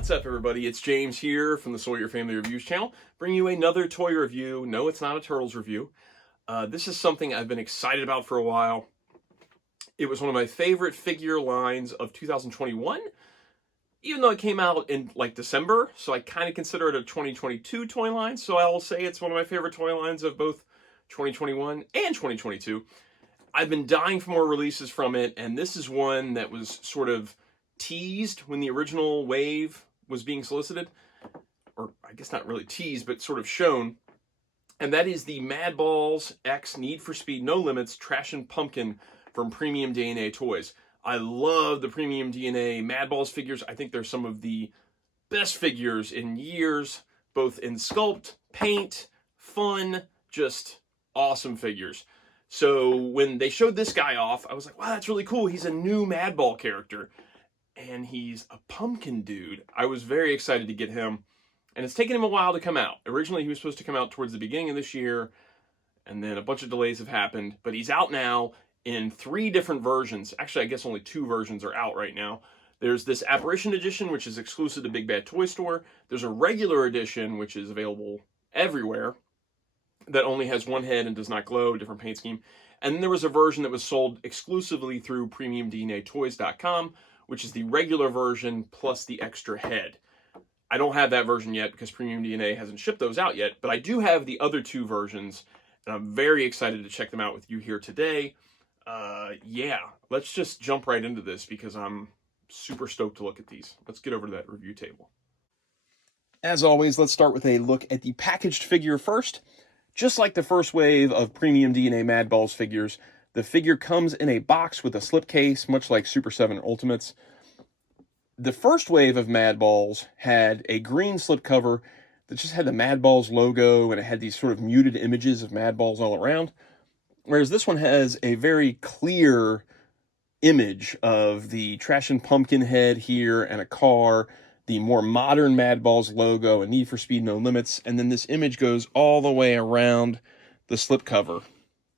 What's up, everybody? It's James here from the Sawyer Family Reviews channel, bringing you another toy review. No, it's not a Turtles review. This is something I've been excited about for a while. It was one of my favorite figure lines of 2021, even though it came out in like December, so I kind of consider it a 2022 toy line, so I will say it's one of my favorite toy lines of both 2021 and 2022. I've been dying for more releases from it, and this is one that was sort of teased when the original wave was being solicited, or I guess not really teased, but sort of shown, and that is the Madballs X Need for Speed No Limits Trashin Pumpkin from Premium DNA Toys. I love the Premium DNA Madballs figures. I think they're some of the best figures in years, both in sculpt, paint, fun, just awesome figures. So when they showed this guy off, I was like, wow, that's really cool. He's a new Madball character. And he's a pumpkin dude. I was very excited to get him. And it's taken him a while to come out. Originally, he was supposed to come out towards the beginning of this year. And then a bunch of delays have happened. But he's out now in 3 different versions. Actually, I guess only 2 versions are out right now. There's this Apparition Edition, which is exclusive to Big Bad Toy Store. There's a regular edition, which is available everywhere, that only has one head and does not glow, different paint scheme. And then there was a version that was sold exclusively through PremiumDNAToys.com, which is the regular version plus the extra head. I don't have that version yet because Premium DNA hasn't shipped those out yet, but I do have the other 2 versions, and I'm very excited to check them out with you here today. Yeah, let's just jump right into this because I'm super stoked to look at these. Let's get over to that review table. As always, let's start with a look at the packaged figure first. Just like the first wave of Premium DNA Madballs figures, the figure comes in a box with a slipcase, much like Super 7 Ultimates. The first wave of Madballs had a green slipcover that just had the Madballs logo, and it had these sort of muted images of Madballs all around. Whereas this one has a very clear image of the Trashin pumpkin head here and a car, the more modern Madballs logo and Need for Speed No Limits, and then this image goes all the way around the slipcover,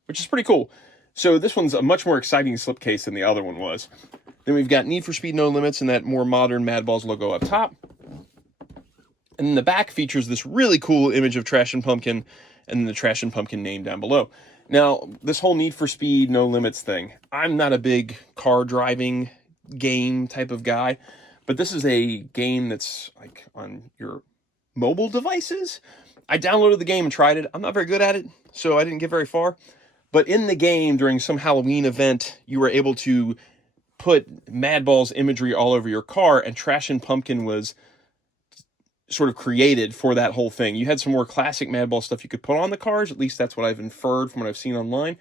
which is pretty cool. So this one's a much more exciting slipcase than the other one was. Then we've got Need for Speed No Limits and that more modern Madballs logo up top. And then the back features this really cool image of Trashin Pumpkin and then the Trashin Pumpkin name down below. Now, this whole Need for Speed No Limits thing, I'm not a big car driving game type of guy, but this is a game that's like on your mobile devices. I downloaded the game and tried it. I'm not very good at it, so I didn't get very far. But in the game, during some Halloween event, you were able to put Madballs imagery all over your car, and Trashin Pumpkin was sort of created for that whole thing. You had some more classic Madball stuff you could put on the cars, at least that's what I've inferred from what I've seen online,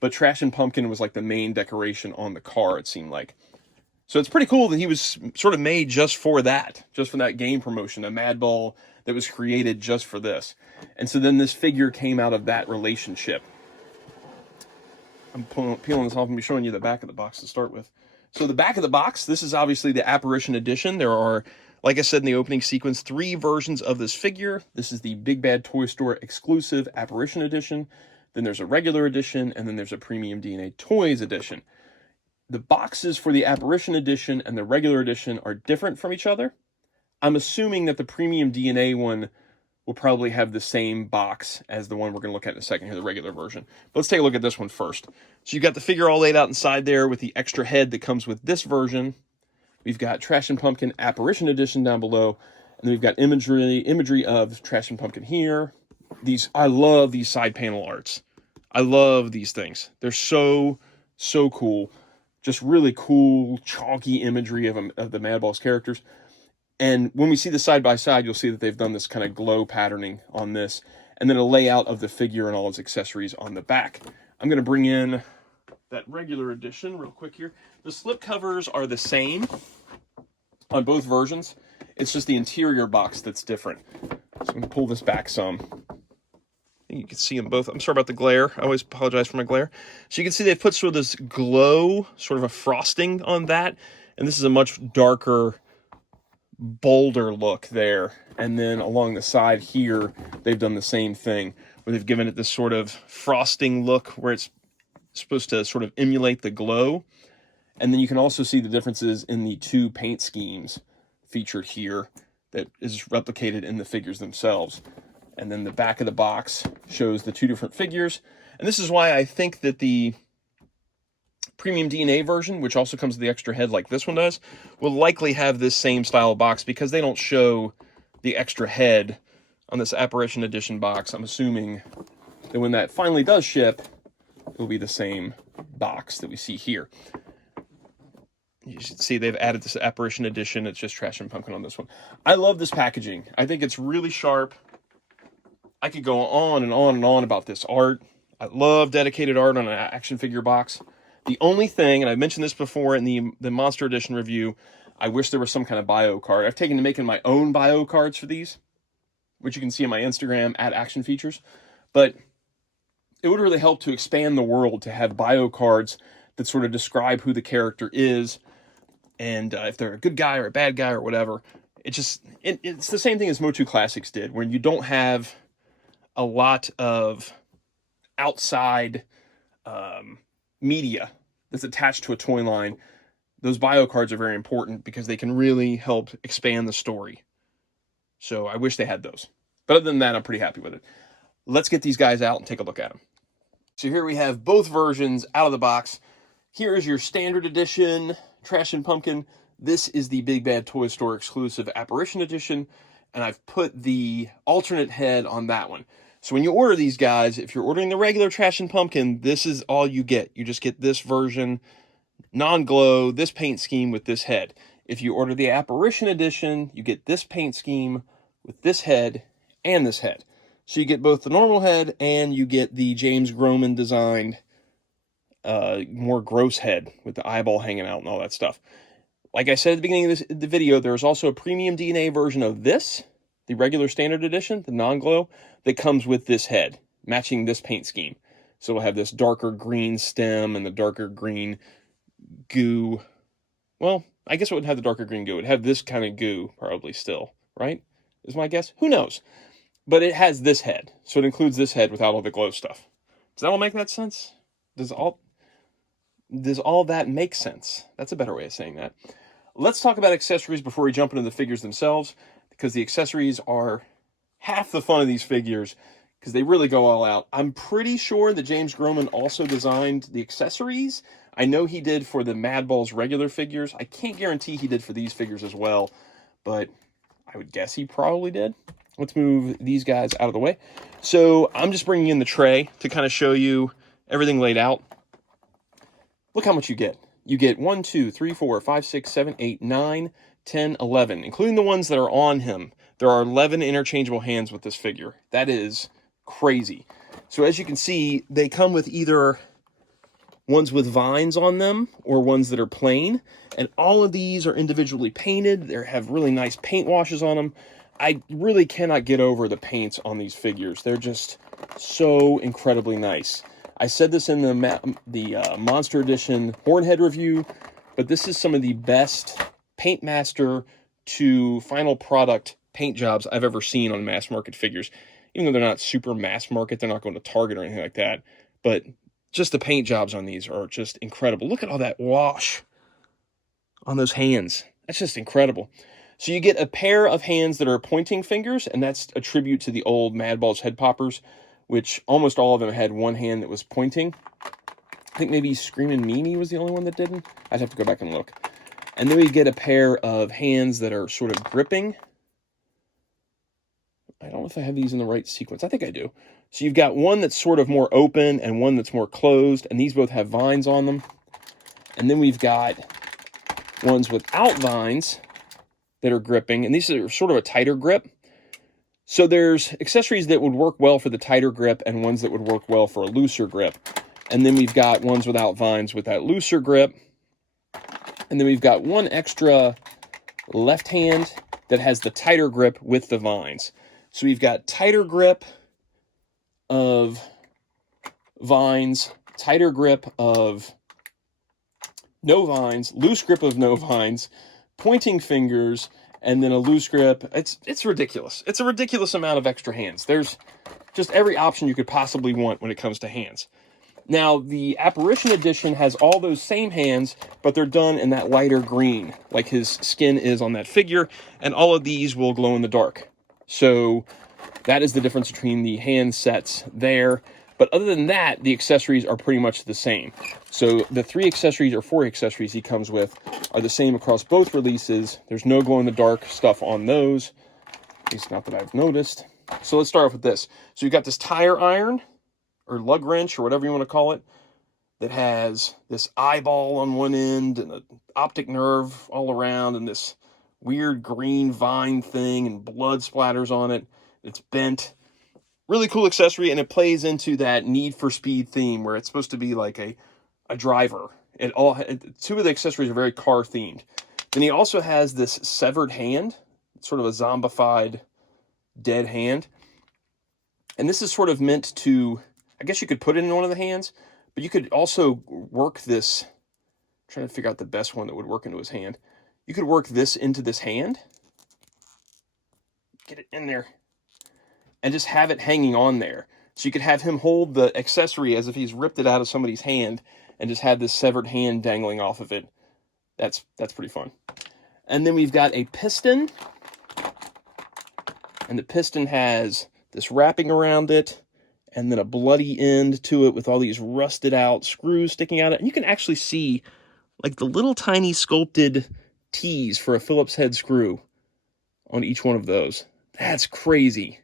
but Trashin Pumpkin was like the main decoration on the car, it seemed like. So it's pretty cool that he was sort of made just for that game promotion, a Madball that was created just for this. And so then this figure came out of that relationship. I'm peeling this off and be showing you the back of the box to start with. So the back of the box, this is obviously the Apparition Edition. There are, like I said in the opening sequence, 3 versions of this figure. This is the Big Bad Toy Store Exclusive Apparition Edition. Then there's a regular edition, and then there's a Premium DNA Toys Edition. The boxes for the Apparition Edition and the regular edition are different from each other. I'm assuming that the Premium DNA one will probably have the same box as the one we're going to look at in a second here, the regular version. But let's take a look at this one first. So you've got the figure all laid out inside there with the extra head that comes with this version. We've got Trashin Pumpkin Apparition Edition down below. And then we've got imagery of Trashin Pumpkin here. I love these side panel arts. I love these things. They're so cool. Just really cool, chalky imagery of the Madballs characters. And when we see the side-by-side, you'll see that they've done this kind of glow patterning on this. And then a layout of the figure and all its accessories on the back. I'm going to bring in that regular edition real quick here. The slip covers are the same on both versions. It's just the interior box that's different. So I'm going to pull this back some. You can see them both. I'm sorry about the glare. I always apologize for my glare. So you can see they've put sort of this glow, sort of a frosting on that. And this is a much darker, bolder look there. And then along the side here, they've done the same thing, where they've given it this sort of frosting look where it's supposed to sort of emulate the glow. And then you can also see the differences in the 2 paint schemes featured here that is replicated in the figures themselves. And then the back of the box shows the two different figures. And this is why I think that the premium DNA version, which also comes with the extra head like this one does, will likely have this same style of box because they don't show the extra head on this Apparition Edition box. I'm assuming that when that finally does ship, it will be the same box that we see here. You should see they've added this Apparition Edition. It's just Trashin Pumpkin on this one. I love this packaging. I think it's really sharp. I could go on and on and on about this art. I love dedicated art on an action figure box. The only thing, and I mentioned this before in the Monster Edition review, I wish there was some kind of bio card. I've taken to making my own bio cards for these, which you can see on my Instagram at Action Features. But it would really help to expand the world to have bio cards that sort of describe who the character is and if they're a good guy or a bad guy or whatever. It's the same thing as Motu Classics did, when you don't have a lot of outside media that's attached to a toy line. Those bio cards are very important because they can really help expand the story. So I wish they had those. But other than that, I'm pretty happy with it. Let's get these guys out and take a look at them. So here we have both versions out of the box. Here is your standard edition Trashin Pumpkin. This is the Big Bad Toy Store Exclusive Apparition Edition. And I've put the alternate head on that one. So when you order these guys, if you're ordering the regular Trashin Pumpkin, this is all you get. You just get this version, non-glow, this paint scheme with this head. If you order the Apparition Edition, you get this paint scheme with this head and this head. So you get both the normal head and you get the James Groman designed, more gross head with the eyeball hanging out and all that stuff. Like I said at the beginning of the video, there's also a premium DNA version of this, the regular standard edition, the non-glow, that comes with this head, matching this paint scheme. So it'll have this darker green stem and the darker green goo. Well, I guess it wouldn't have the darker green goo. It would have this kind of goo probably still, right? Is my guess. Who knows? But it has this head. So it includes this head without all the glow stuff. Does that all make that sense? Does all that make sense? That's a better way of saying that. Let's talk about accessories before we jump into the figures themselves, because the accessories are half the fun of these figures, because they really go all out. I'm pretty sure that James Groman also designed the accessories. I know he did for the Madballs regular figures. I can't guarantee he did for these figures as well, but I would guess he probably did. Let's move these guys out of the way. So I'm just bringing in the tray to kind of show you everything laid out. Look how much you get. You get 1, 2, 3, 4, 5, 6, 7, 8, 9, 10, 11, including the ones that are on him. There are 11 interchangeable hands with this figure. That is crazy. So as you can see, they come with either ones with vines on them or ones that are plain. And all of these are individually painted. They have really nice paint washes on them. I really cannot get over the paints on these figures. They're just so incredibly nice. I said this in the Monster Edition Hornhead review, but this is some of the best Paint Master to final product paint jobs I've ever seen on mass market figures. Even though they're not super mass market, they're not going to Target or anything like that, but just the paint jobs on these are just incredible. Look at all that wash on those hands. That's just incredible. So you get a pair of hands that are pointing fingers, and that's a tribute to the old Madballs head poppers, which almost all of them had one hand that was pointing. I think maybe Screamin' Mimi was the only one that didn't. I'd have to go back and look. And then we get a pair of hands that are sort of gripping. I don't know if I have these in the right sequence. I think I do. So you've got one that's sort of more open and one that's more closed, and these both have vines on them. And then we've got ones without vines that are gripping, and these are sort of a tighter grip. So there's accessories that would work well for the tighter grip and ones that would work well for a looser grip. And then we've got ones without vines with that looser grip. And then we've got one extra left hand that has the tighter grip with the vines. So we've got tighter grip of vines, tighter grip of no vines, loose grip of no vines, pointing fingers, and then a loose grip. It's ridiculous. It's a ridiculous amount of extra hands. There's just every option you could possibly want when it comes to hands. Now, the Apparition Edition has all those same hands, but they're done in that lighter green, like his skin is on that figure, and all of these will glow in the dark. So that is the difference between the hand sets there. But other than that, the accessories are pretty much the same. So the 3 accessories or 4 accessories he comes with are the same across both releases. There's no glow-in-the-dark stuff on those, at least not that I've noticed. So let's start off with this. So you've got this tire iron, or lug wrench, or whatever you want to call it, that has this eyeball on one end and an optic nerve all around and this weird green vine thing and blood splatters on it. It's bent. Really cool accessory, and it plays into that Need for Speed theme where it's supposed to be like a driver. 2 of the accessories are very car themed. Then he also has this severed hand, sort of a zombified dead hand. And this is sort of meant to, I guess you could put it in one of the hands, but you could also work this, I'm trying to figure out the best one that would work into his hand. You could work this into this hand, get it in there, and just have it hanging on there. So you could have him hold the accessory as if he's ripped it out of somebody's hand and just have this severed hand dangling off of it. That's pretty fun. And then we've got a piston. And the piston has this wrapping around it and then a bloody end to it with all these rusted out screws sticking out of it. And you can actually see like the little tiny sculpted T's for a Phillips head screw on each one of those. That's crazy.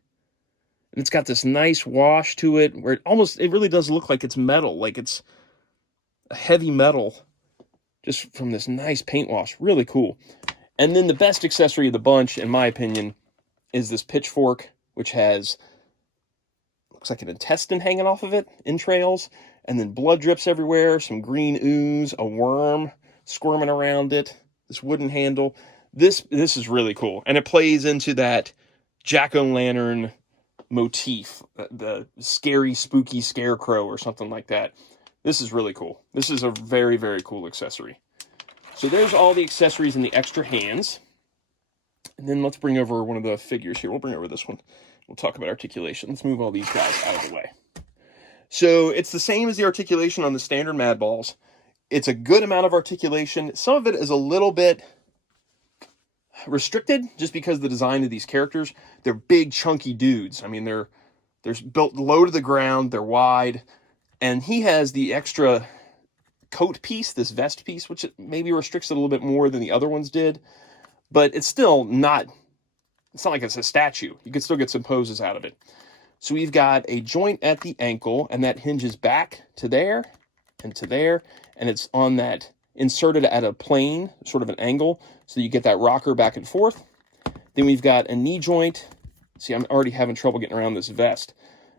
And it's got this nice wash to it where it really does look like it's metal, like it's a heavy metal just from this nice paint wash. Really cool. And then the best accessory of the bunch, in my opinion, is this pitchfork, which looks like an intestine hanging off of it, entrails, and then blood drips everywhere, some green ooze, a worm squirming around it, this wooden handle. This is really cool, and it plays into that jack-o'-lantern motif, the scary, spooky scarecrow or something like that. This is really cool. This is a very, very cool accessory. So there's all the accessories and the extra hands. And then let's bring over one of the figures here. We'll bring over this one. We'll talk about articulation. Let's move all these guys out of the way. So it's the same as the articulation on the standard Madballs. It's a good amount of articulation. Some of it is a little bit restricted just because of the design of these characters. They're big, chunky dudes. I mean, they're built low to the ground. They're wide. And he has the extra coat piece, this vest piece, which maybe restricts it a little bit more than the other ones did. But it's still not, it's not like it's a statue. You can still get some poses out of it. So we've got a joint at the ankle, and that hinges back to there and to there. And it's on that, inserted at a plane, sort of an angle, so you get that rocker back and forth. Then we've got a knee joint. See, I'm already having trouble getting around this vest.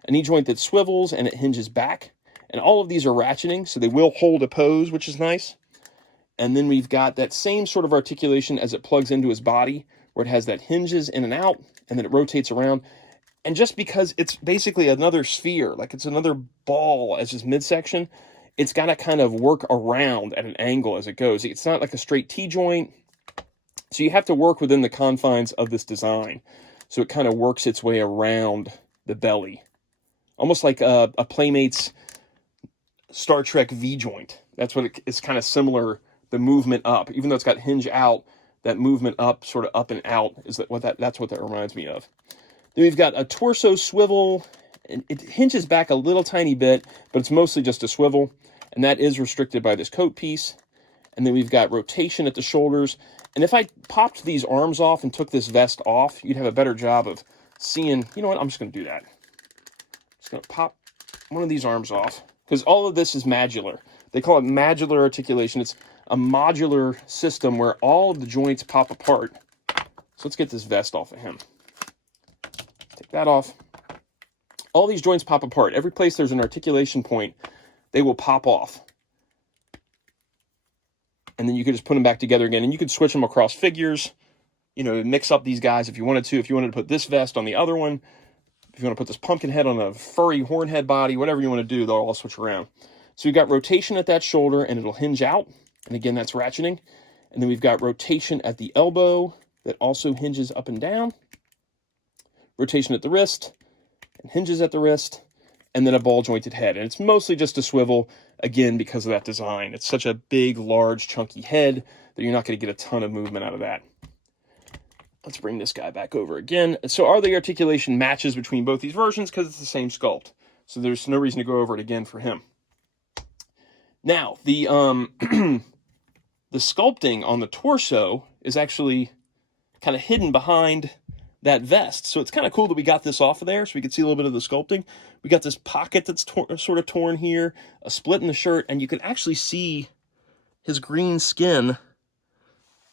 A knee joint that swivels and it hinges back. And all of these are ratcheting, so they will hold a pose, which is nice. And then we've got that same sort of articulation as it plugs into his body, where it has that hinges in and out, and then it rotates around. And just because it's basically another sphere, like it's another ball as his midsection, it's got to kind of work around at an angle as it goes. It's not like a straight T-joint. So you have to work within the confines of this design. So it kind of works its way around the belly. Almost like a Playmates Star Trek V-joint. That's what it's kind of similar, the movement up. Even though it's got hinge out, that movement up, sort of up and out, that's what that reminds me of. Then we've got a torso swivel. It hinges back a little tiny bit, but it's mostly just a swivel. And that is restricted by this coat piece. And then we've got rotation at the shoulders. And if I popped these arms off and took this vest off, you'd have a better job of seeing, you know what, I'm just going to do that. Just going to pop one of these arms off, because all of this is modular. They call it modular articulation. It's a modular system where all of the joints pop apart. So let's get this vest off of him. Take that off. All these joints pop apart. Every place there's an articulation point, they will pop off. And then you can just put them back together again. And you could switch them across figures, you know, mix up these guys if you wanted to. If you wanted to put this vest on the other one, if you want to put this pumpkin head on a furry horn head body, whatever you want to do, they'll all switch around. So we've got rotation at that shoulder, and it'll hinge out. And again, that's ratcheting. And then we've got rotation at the elbow that also hinges up and down. Rotation at the wrist, and hinges at the wrist. and then a ball jointed head. And it's mostly just a swivel, again, because of that design. It's such a big, large, chunky head that you're not going to get a ton of movement out of that. Let's bring this guy back over again. So are the articulation matches between both these versions? Because it's the same sculpt. So there's no reason to go over it again for him. Now, the the sculpting on the torso is actually kind of hidden behind that vest. So it's kind of cool that we got this off of there so we can see a little bit of the sculpting. We got this pocket that's sort of torn here, a split in the shirt, and you can actually see his green skin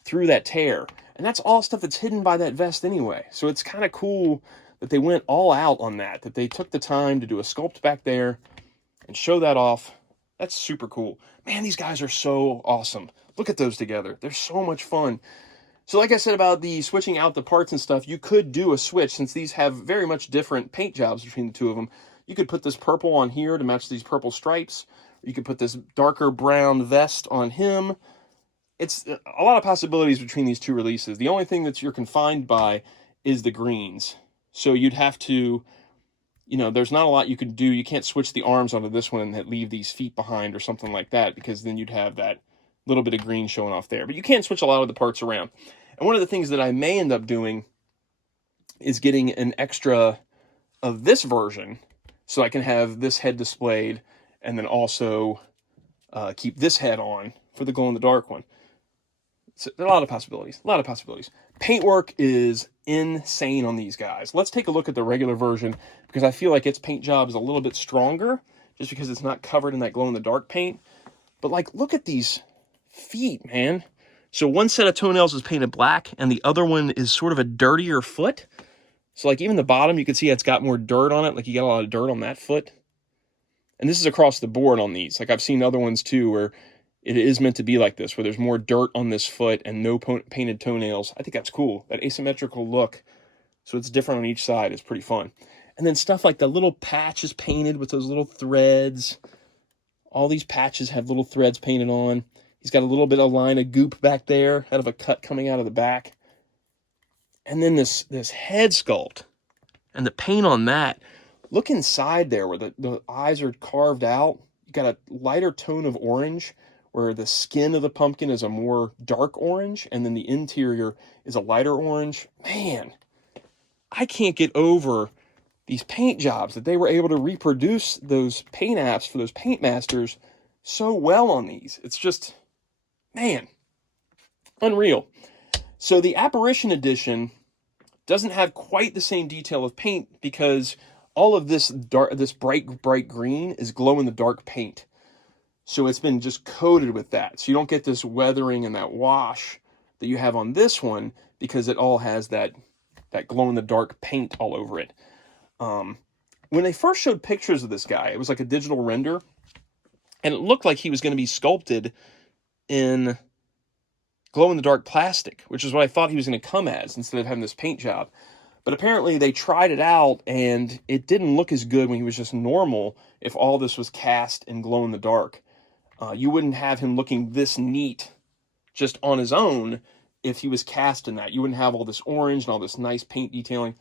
through that tear. And that's all stuff that's hidden by that vest anyway. So it's kind of cool that they went all out on that they took the time to do a sculpt back there and show that off. That's super cool. Man, these guys are so awesome. Look at those together. They're so much fun. So like I said about the switching out the parts and stuff, you could do a switch since these have very much different paint jobs between the two of them. You could put this purple on here to match these purple stripes. You could put this darker brown vest on him. It's a lot of possibilities between these two releases. The only thing that you're confined by is the greens. So you'd have to, you know, there's not a lot you could do. You can't switch the arms onto this one and leave these feet behind or something like that, because then you'd have that little bit of green showing off there. But you can switch a lot of the parts around. And one of the things that I may end up doing is getting an extra of this version so I can have this head displayed and then also keep this head on for the glow-in-the-dark one. So there are a lot of possibilities, Paintwork is insane on these guys. Let's take a look at the regular version because I feel like its paint job is a little bit stronger just because it's not covered in that glow-in-the-dark paint. But like, look at these feet, man. So one set of toenails is painted black and the other one is sort of a dirtier foot. So like even the bottom, you can see it's got more dirt on it. Like you got a lot of dirt on that foot. And this is across the board on these. Like I've seen other ones too where it is meant to be like this, where there's more dirt on this foot and no painted toenails. I think that's cool. That asymmetrical look. So it's different on each side is pretty fun. And then stuff like the little patches painted with those little threads. All these patches have little threads painted on. He's got a little bit of line of goop back there out of a cut coming out of the back. And then this head sculpt and the paint on that. Look inside there where the eyes are carved out. You got a lighter tone of orange where the skin of the pumpkin is a more dark orange and then the interior is a lighter orange. Man, I can't get over these paint jobs that they were able to reproduce those paint apps for those paint masters so well on these. It's just, man, unreal. So the Apparition Edition doesn't have quite the same detail of paint because all of this bright green is glow-in-the-dark paint. So it's been just coated with that. So you don't get this weathering and that wash that you have on this one because it all has that glow-in-the-dark paint all over it. When they first showed pictures of this guy, it was like a digital render. And it looked like he was going to be sculpted in glow-in-the-dark plastic, which is what I thought he was going to come as instead of having this paint job. But apparently they tried it out, and it didn't look as good when he was just normal if all this was cast in glow-in-the-dark. You wouldn't have him looking this neat just on his own if he was cast in that. You wouldn't have all this orange and all this nice paint detailing.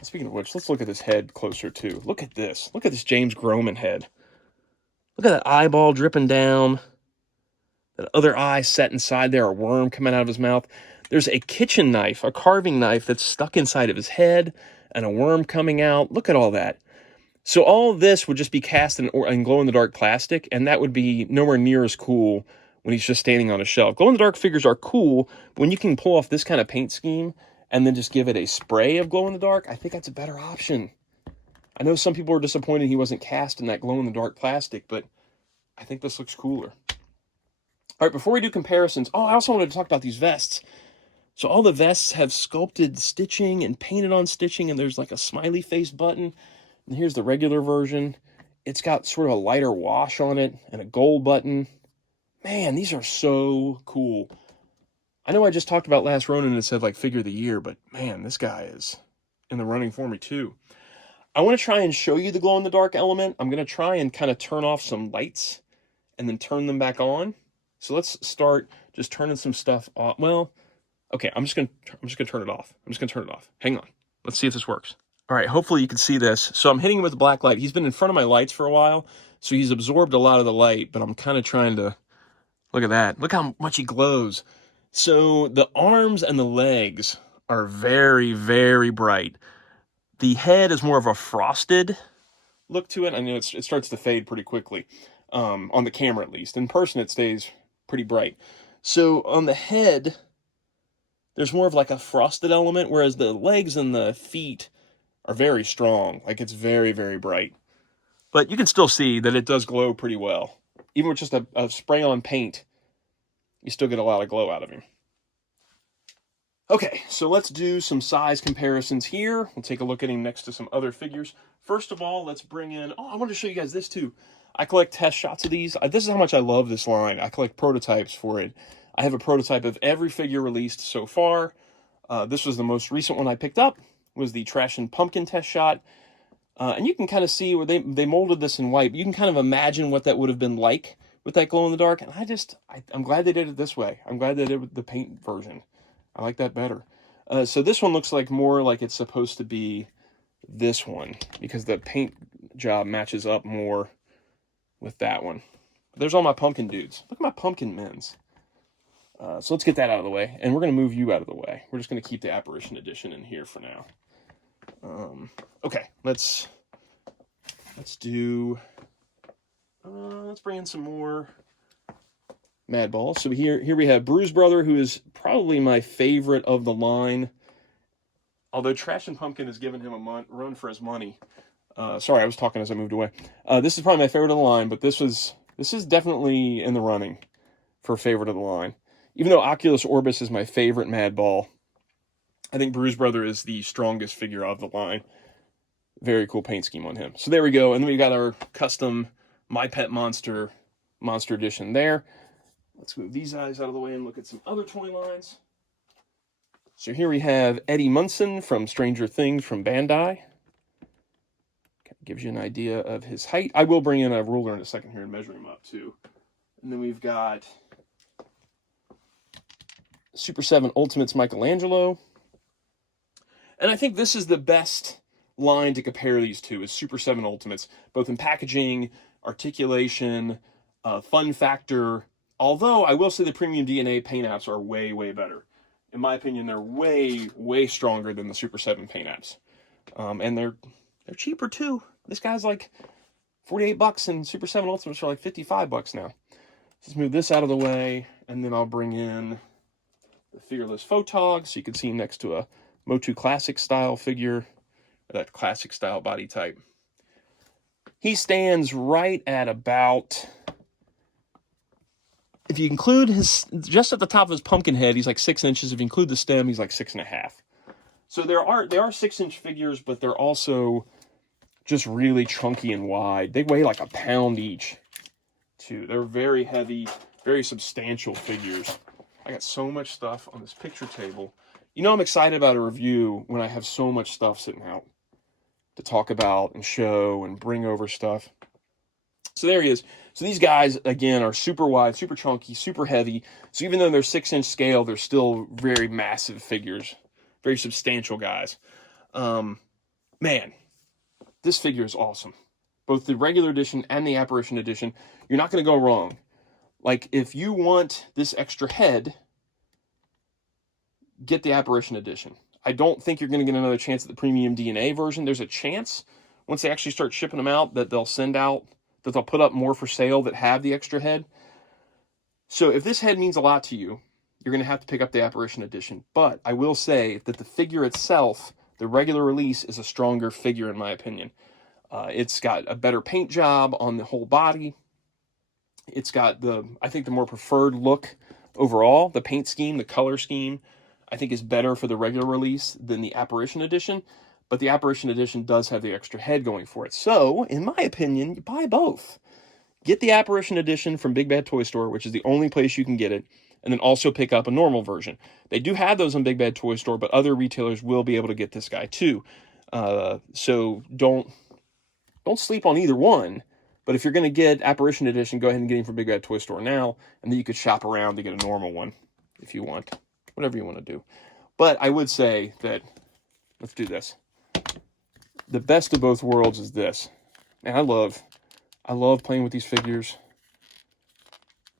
Speaking of which, let's look at this head closer too. Look at this. Look at this James Groman head. Look at that eyeball dripping down. That other eye set inside there, a worm coming out of his mouth. There's a kitchen knife, a carving knife that's stuck inside of his head and a worm coming out. Look at all that. So all of this would just be cast in glow-in-the-dark plastic, and that would be nowhere near as cool when he's just standing on a shelf. Glow-in-the-dark figures are cool, but when you can pull off this kind of paint scheme and then just give it a spray of glow-in-the-dark, I think that's a better option. I know some people are disappointed he wasn't cast in that glow-in-the-dark plastic, but I think this looks cooler. All right, before we do comparisons, I also wanted to talk about these vests. So all the vests have sculpted stitching and painted on stitching, and there's like a smiley face button. And here's the regular version. It's got sort of a lighter wash on it and a gold button. Man, these are so cool. I know I just talked about Last Ronin and said like figure of the year, but man, this guy is in the running for me too. I want to try and show you the glow-in-the-dark element. I'm going to try and kind of turn off some lights and then turn them back on. So let's start just turning some stuff off. Well, okay, I'm just going to turn it off. Hang on. Let's see if this works. All right, hopefully you can see this. So I'm hitting him with a black light. He's been in front of my lights for a while, so he's absorbed a lot of the light, but I'm kind of trying to, look at that. Look how much he glows. So the arms and the legs are very, very bright. The head is more of a frosted look to it. I know it starts to fade pretty quickly, on the camera at least. In person, it stays pretty bright. So on the head, there's more of like a frosted element, whereas the legs and the feet are very strong. Like it's very, very bright. But you can still see that it does glow pretty well. Even with just a spray-on paint, you still get a lot of glow out of him. Okay, so let's do some size comparisons here. We'll take a look at him next to some other figures. First of all, let's bring in, I wanted to show you guys this too. I collect test shots of these. This is how much I love this line. I collect prototypes for it. I have a prototype of every figure released so far. This was the most recent one I picked up, was the Trashin pumpkin test shot. And you can kind of see where they molded this in white. But you can kind of imagine what that would have been like with that glow in the dark. And I'm glad they did it this way. I'm glad they did it with the paint version. I like that better. So this one looks like more like it's supposed to be this one, because the paint job matches up more with that one. But there's all my pumpkin dudes. Look at my pumpkin men's. So let's get that out of the way, and we're going to move you out of the way. We're just going to keep the Apparition Edition in here for now. Okay, let's do, let's bring in some more Madballs. So here we have Bruise Brother, who is probably my favorite of the line. Although Trashin Pumpkin has given him a run for his money. Sorry, I was talking as I moved away. This is probably my favorite of the line, but this is definitely in the running for favorite of the line. Even though Oculus Orbis is my favorite Madball, I think Bruise Brother is the strongest figure of the line. Very cool paint scheme on him. So there we go. And then we got our custom My Pet Monster Edition there. Let's move these guys out of the way and look at some other toy lines. So here we have Eddie Munson from Stranger Things from Bandai. Gives you an idea of his height. I will bring in a ruler in a second here and measure him up too. And then we've got Super 7 Ultimates Michelangelo. And I think this is the best line to compare these to, is Super 7 Ultimates, both in packaging, articulation, fun factor. Although I will say the Premium DNA paint apps are way, way better. In my opinion, they're way, way stronger than the Super 7 paint apps. And they're cheaper too. This guy's like $48 and Super 7 Ultimates are like $55 now. Let's move this out of the way, and then I'll bring in the Fearless Photog, so you can see him next to a Motu Classic style figure, that classic style body type. He stands right at about, if you include his, just at the top of his pumpkin head, he's like 6 inches. If you include the stem, he's like 6.5. So they are 6-inch figures, but they're also just really chunky and wide. They weigh like a pound each, too. They're very heavy, very substantial figures. I got so much stuff on this picture table. You know I'm excited about a review when I have so much stuff sitting out to talk about and show and bring over stuff. So there he is. So these guys, again, are super wide, super chunky, super heavy. So even though they're 6-inch scale, they're still very massive figures. Very substantial guys. Man, this figure is awesome. Both the regular edition and the Apparition Edition. You're not going to go wrong. Like, if you want this extra head, get the Apparition Edition. I don't think you're going to get another chance at the Premium DNA version. There's a chance, once they actually start shipping them out, that they'll send out, that they'll put up more for sale that have the extra head. So if this head means a lot to you, you're going to have to pick up the Apparition Edition. But I will say that the figure itself, the regular release, is a stronger figure in my opinion. It's got a better paint job on the whole body. It's got I think the more preferred look overall. The paint scheme, the color scheme, I think is better for the regular release than the Apparition Edition. But the Apparition Edition does have the extra head going for it. So, in my opinion, you buy both. Get the Apparition Edition from Big Bad Toy Store, which is the only place you can get it, and then also pick up a normal version. They do have those on Big Bad Toy Store, but other retailers will be able to get this guy too. So don't sleep on either one. But if you're going to get Apparition Edition, go ahead and get him from Big Bad Toy Store now, and then you could shop around to get a normal one if you want. Whatever you want to do. But I would say that, let's do this. the best of both worlds is this. And I love playing with these figures.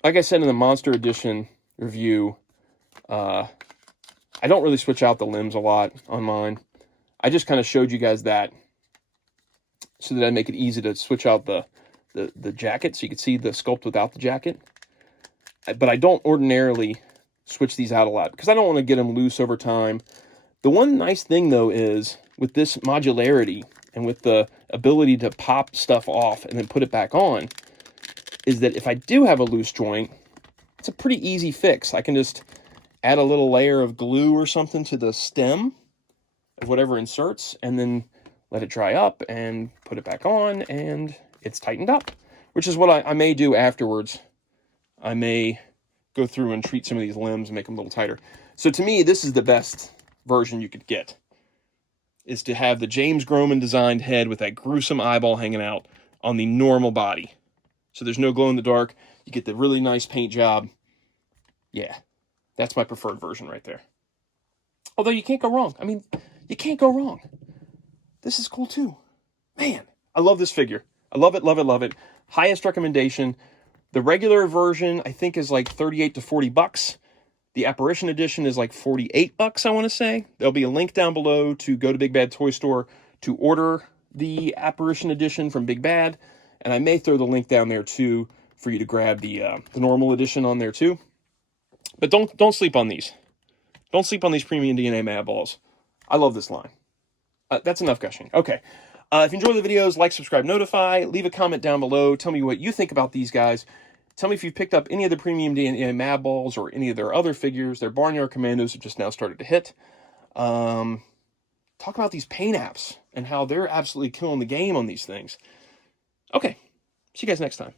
Like I said in the Monster Edition review, I don't really switch out the limbs a lot on mine. I just kind of showed you guys that so that I make it easy to switch out the jacket, so you can see the sculpt without the jacket. But I don't ordinarily switch these out a lot because I don't want to get them loose over time. The one nice thing, though, is with this modularity and with the ability to pop stuff off and then put it back on, is that if I do have a loose joint, it's a pretty easy fix. I can just add a little layer of glue or something to the stem of whatever inserts, and then let it dry up and put it back on, and it's tightened up, which is what I may do afterwards. I may go through and treat some of these limbs and make them a little tighter. So to me, this is the best version you could get, is to have the James Groman designed head with that gruesome eyeball hanging out on the normal body. So there's no glow in the dark. You get the really nice paint job. Yeah, that's my preferred version right there. Although you can't go wrong. I mean, you can't go wrong. This is cool too. Man, I love this figure. I love it, love it, love it. Highest recommendation. The regular version, I think, is like 38 to 40 bucks. The Apparition Edition is like 48 bucks, I want to say. There'll be a link down below to go to Big Bad Toy Store to order the Apparition Edition from Big Bad. And I may throw the link down there too for you to grab the normal edition on there too. But don't sleep on these. Don't sleep on these premium DNA Madballs. I love this line. That's enough gushing. Okay. If you enjoy the videos, like, subscribe, notify. Leave a comment down below. Tell me what you think about these guys. Tell me if you've picked up any of the premium DNA Madballs or any of their other figures. Their Barnyard Commandos have just now started to hit. Talk about these paint apps and how they're absolutely killing the game on these things. Okay. See you guys next time.